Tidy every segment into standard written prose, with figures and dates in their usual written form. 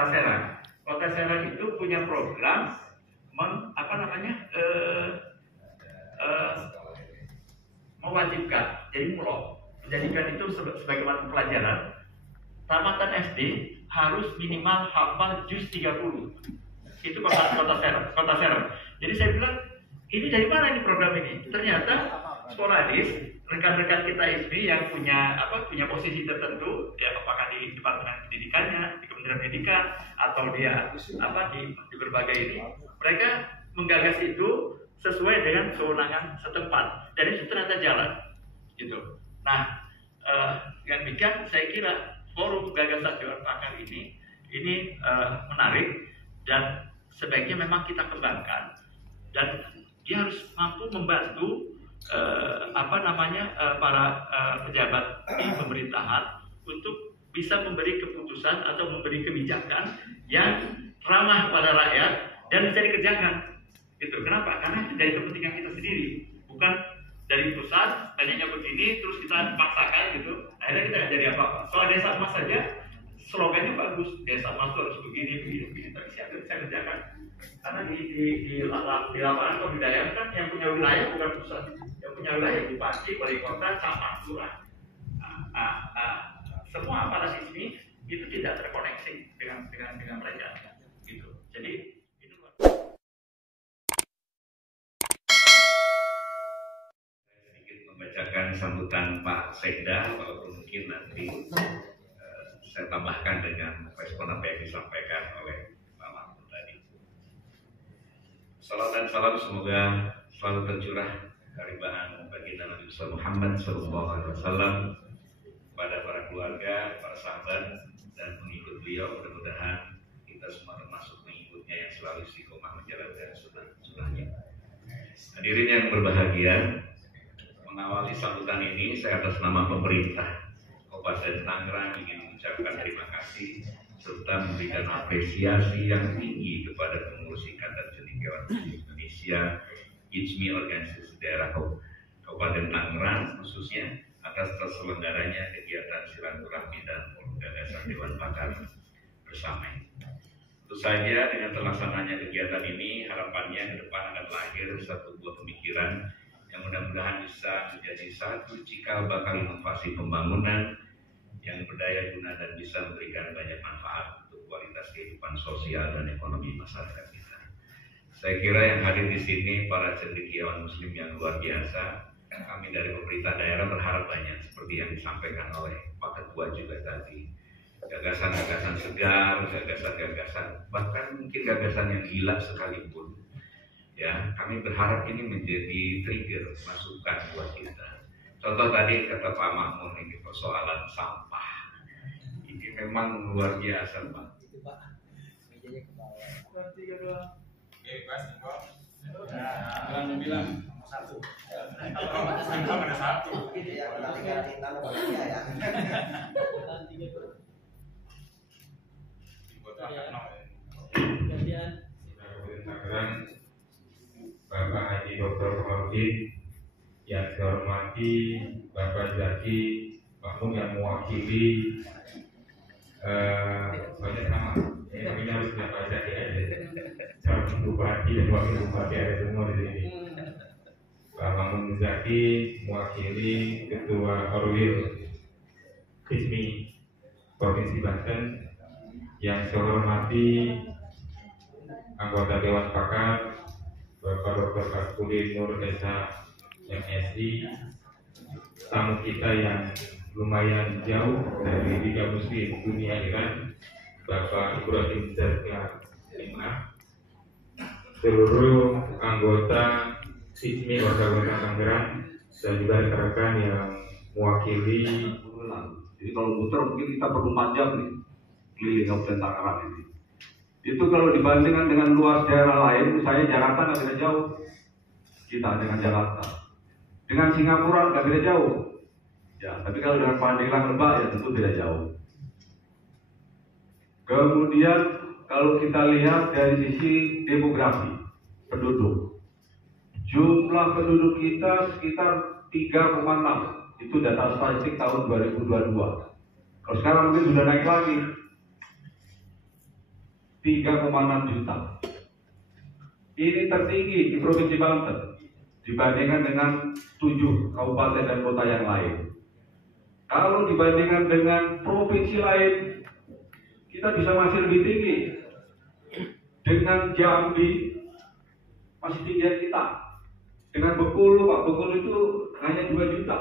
Kota Serang. Kota Serang itu punya program mewajibkan, jadi menjadikan itu sebagai mata pelajaran. Tamatan SD harus minimal hafal juz 30. Itu kota Serang. Jadi saya bilang, ini dari mana ini program ini? Ternyata sporadis rekan-rekan kita ISMI yang punya posisi tertentu, ya apakah di Departemen Pendidikannya, di Kementerian Pendidikan, atau dia di berbagai ini, mereka menggagas itu sesuai dengan kewenangan setempat, dan itu ternyata jalan, gitu. Nah, dengan demikian saya kira forum gagasan Dewan Pakar ini menarik dan sebaiknya memang kita kembangkan, dan dia harus mampu membantu para pejabat di pemerintahan untuk bisa memberi keputusan atau memberi kebijakan yang ramah pada rakyat dan bisa dikerjakan. Gitu. Kenapa? Karena itu dari kepentingan kita sendiri, bukan dari pusat. Tadinya begini, terus kita paksakan gitu. Akhirnya kita nggak jadi apa-apa. Soal desa emas saja, slogannya bagus. Desa emas harus begini. Tapi siapa bisa kerjakan? Karena di lapangan atau di daerah kan yang punya wilayah bukan pusat, yang punya wilayah bupati, wali kota, camat, lurah. Semua aparat ISMI itu tidak terkoneksi dengan mereka. Gitu. Jadi itu sedikit membacakan sambutan Pak Sekda, walaupun mungkin nanti saya tambahkan dengan respon apa yang disampaikan oleh Pak Mahmud tadi. Salam dan salam semoga selalu tercurah karibahan baginda Nabi Muhammad SAW pada para keluarga, para sahabat dan pengikut beliau. Mudah-mudahan kita semua termasuk pengikutnya yang selalu istiqomah menjalankan sunnah-sunnahnya. Hadirin yang berbahagia, mengawali sambutan ini saya atas nama pemerintah Kabupaten Tangerang ingin mengucapkan terima kasih serta memberikan apresiasi yang tinggi kepada pengurus Ikatan Cendekiawan Muslim Indonesia ISMI organisasi daerah Kabupaten Tangerang, khususnya atas terselenggaranya kegiatan silaturahmi dan forum gagasan Dewan Pakar bersama. Tentu saja dengan terlaksananya kegiatan ini, harapannya ke depan akan lahir satu buah pemikiran yang mudah-mudahan bisa menjadi satu cikal bakal inovasi pembangunan yang berdaya guna dan bisa memberikan banyak manfaat untuk kualitas kehidupan sosial dan ekonomi masyarakat kita. Saya kira yang hadir di sini para cendekiawan Muslim yang luar biasa. Kami dari pemerintah daerah berharap banyak seperti yang disampaikan oleh Pak Ketua juga tadi. Gagasan-gagasan segar, gagasan-gagasan, bahkan mungkin gagasan yang gila sekalipun. Ya, kami berharap ini menjadi trigger masukan buat kita. Contoh tadi kata Pak Mahmud ini persoalan sampah. Ini memang luar biasa, Pak. Itu Pak, mejanya ke bawah. Oke, Mas, bilang satu. Ada satu. Gitu ya, kita bahagia ya. Tangerang, Bapak Haji Dr. Komarudin, yang saya hormati Bapak Zaki Mahmud yang mewakili banyak nama. Ini namanya harus Bapak Zaki aja. Calon Bupati dan Wakil Bupati ada semua di sini. Pak Mahmud Zaki mewakili Ketua Orwil ISMI Provinsi Banten, yang saya hormati anggota Dewan Pakar Bapak Dr. Kasbudin Nur Esa MSI, tamu kita yang lumayan jauh dari Liga Muslim Dunia Iran, Bapak Ibrahim Zarka Lima, seluruh anggota ISMI Warga Kota Tangerang, dan juga rekan-rekan yang mewakili. Jadi kalau muter mungkin kita perlu 4 jam nih keliling Kabupaten Tangerang ini. Itu kalau dibandingkan dengan luar daerah lain, misalnya Jakarta nggak beda jauh kita dengan Jakarta, dengan Singapura nggak beda jauh ya, tapi kalau dengan Pandeglang Lebak ya tentu beda jauh. Kemudian kalau kita lihat dari sisi demografi penduduk, jumlah penduduk kita sekitar 3,6, itu data statistik tahun 2022. Kalau sekarang mungkin sudah naik lagi. 3,6 juta. Ini tertinggi di Provinsi Banten dibandingkan dengan 7 kabupaten dan kota yang lain. Kalau dibandingkan dengan provinsi lain, kita bisa masih lebih tinggi. Dengan Jambi masih tinggian kita. Dengan Bengkulu, Pak Bengkulu itu hanya 2 juta.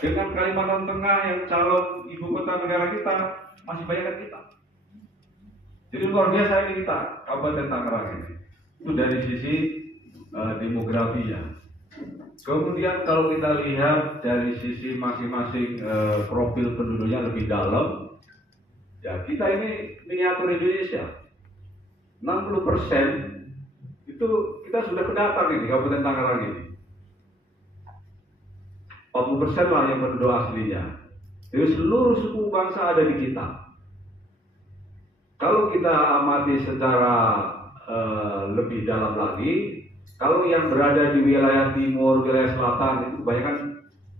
Dengan Kalimantan Tengah yang calon ibu kota negara kita masih banyak kita. Jadi luar biasa ini kita, Kabupaten Tangerang ini. Itu dari sisi demografinya. Kemudian kalau kita lihat dari sisi masing-masing profil penduduknya lebih dalam, ya kita ini miniatur Indonesia. 60% itu kita sudah pendatang di Kabupaten Tangerang ini. 40% lah yang penduduk aslinya. Jadi seluruh suku bangsa ada di kita. Kalau kita amati secara lebih dalam lagi, kalau yang berada di wilayah timur, wilayah selatan itu kebanyakan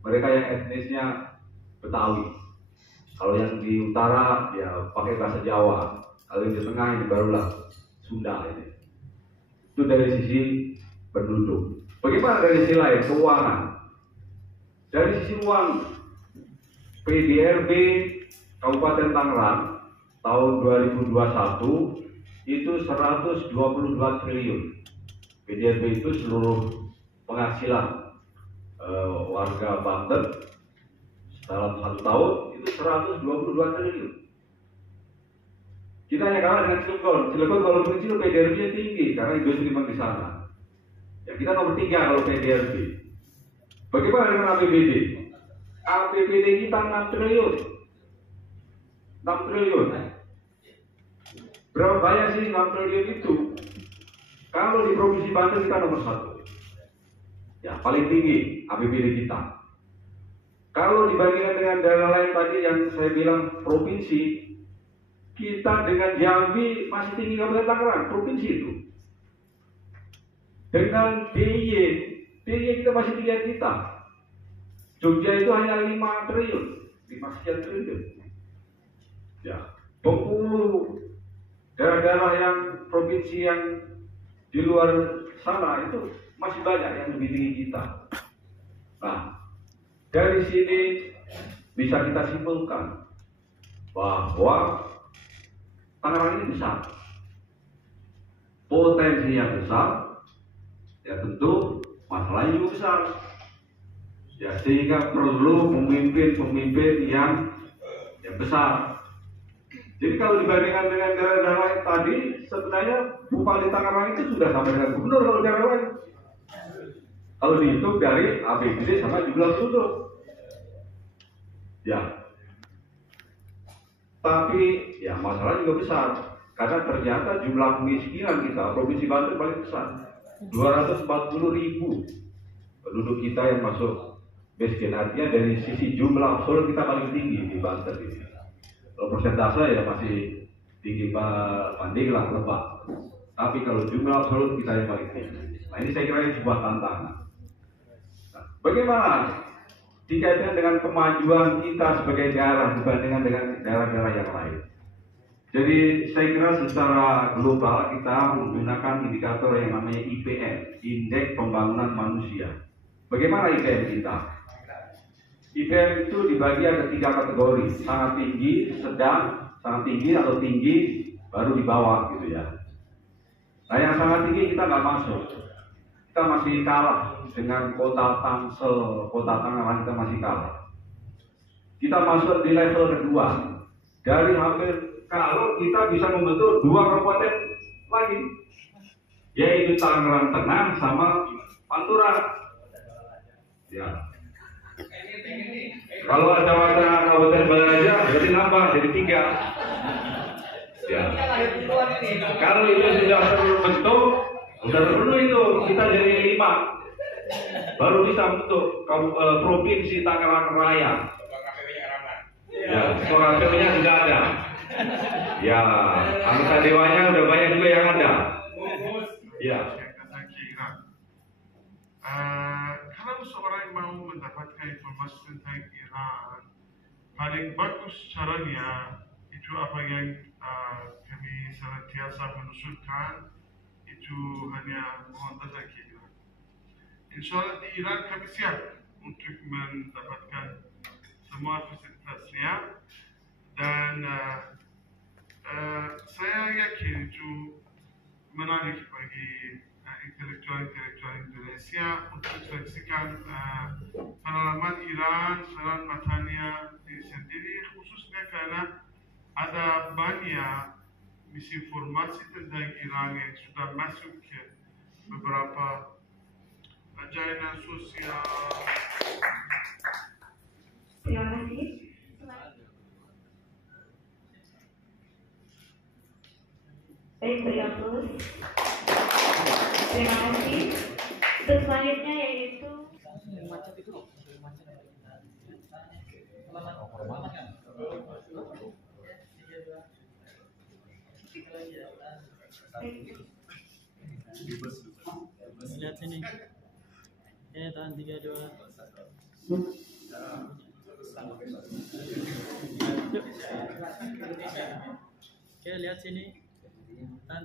mereka yang etnisnya Betawi. Kalau yang di utara ya pakai bahasa Jawa. Kalau yang di tengah ini barulah Sunda ini. Itu dari sisi penduduk. Bagaimana dari sisi lain? Keuangan. Dari sisi uang, PDRB Kabupaten Tangerang tahun 2021 itu 122 triliun. PDRB itu seluruh penghasilan warga Banten dalam 1 tahun itu 122 triliun. Kita hanya kalah dengan Cilegon. Cilegon kalau kecil PDRB-nya tinggi karena industri memang di sana. Ya kita nomor 3 kalau PDRB. Bagaimana dengan APBD? APBD kita 6 triliun. 6 triliun. Berapa banyak sih 6 triliun itu? Kalau di Provinsi Banten kita nomor 1. Ya, paling tinggi APBD kita. Kalau dibandingkan dengan daerah lain tadi yang saya bilang provinsi, kita dengan Jambi masih tinggi Kabupaten Tangerang, provinsi itu. Dengan DIY kita masih tinggi kita. Jogja itu hanya 5 triliun, 5 sekian triliun. Ya, Bengkulu, daerah-daerah yang provinsi yang di luar sana itu masih banyak yang lebih tinggi kita. Nah, dari sini bisa kita simpulkan bahwa Tangerang ini besar, potensinya besar, ya tentu masalahnya juga besar. Ya sehingga perlu pemimpin-pemimpin yang besar. Jadi kalau dibandingkan dengan daerah-daerah lain tadi, sebenarnya Bupati Tangerang itu sudah sama dengan gubernur kalau daerah lain. Kalau dihitung dari APBD sama jumlah penduduk. Ya. Tapi ya masalah juga besar. Karena ternyata jumlah kemiskinan kita, Provinsi Banten paling besar. 240.000 penduduk kita yang masuk miskin. Artinya dari sisi jumlah absolut kita paling tinggi di Banten ini. Kalau persentase ya masih tinggi banding lah Lebak. Tapi kalau jumlah absolut kita yang paling tinggi. Nah ini saya kira ini sebuah tantangan. Nah, bagaimana dikaitkan dengan kemajuan kita sebagai daerah dibandingkan dengan daerah-daerah yang lain? Jadi saya kira secara global kita menggunakan indikator yang namanya IPM, Indeks Pembangunan Manusia. Bagaimana IPM kita? IPM itu dibagi ada 3 kategori, sangat tinggi, sedang, sangat tinggi atau tinggi, baru di bawah gitu ya. Nah yang sangat tinggi kita nggak masuk, kita masih kalah dengan kota Tangsel, kota Tangerang kita masih kalah. Kita masuk di level kedua, dari hampir kalau kita bisa membentuk 2 kabupaten lagi, yaitu Tangerang Tengah sama Pantura. Ya. Kalau ada wacana Kabupaten Balaraja berarti nambah jadi 3. Ya. Kalau itu sudah terbentuk, sudah terpenuhi itu kita jadi 5. Baru bisa bentuk Provinsi Tangerang Raya. Ya, ketua KPU-nya sudah ada. Ya, anggota dewanya udah banyak juga yang ada. Ya. Kalau seorang mau mendapatkan informasi tentang Iran, paling bagus caranya itu apa yang kami senantiasa menusurkan itu hanya mohon rezeki. Insyaallah di Iran kami siap untuk mendapatkan semua fasilitasnya dan saya yakin itu menarik bagi intelektual Indonesia untuk saksikan pengalaman Iran, jalan matanya sendiri, khususnya karena ada banyak misinformasi tentang Iran yang sudah masuk ke beberapa jaringan sosial. Terima kasih. Baik, Beriapus. Terima kasih. Untuk selanjutnya yaitu macet itu loh, macet. Lihat sini. Tahan 3, 2. Oke, lihat sini. Tahan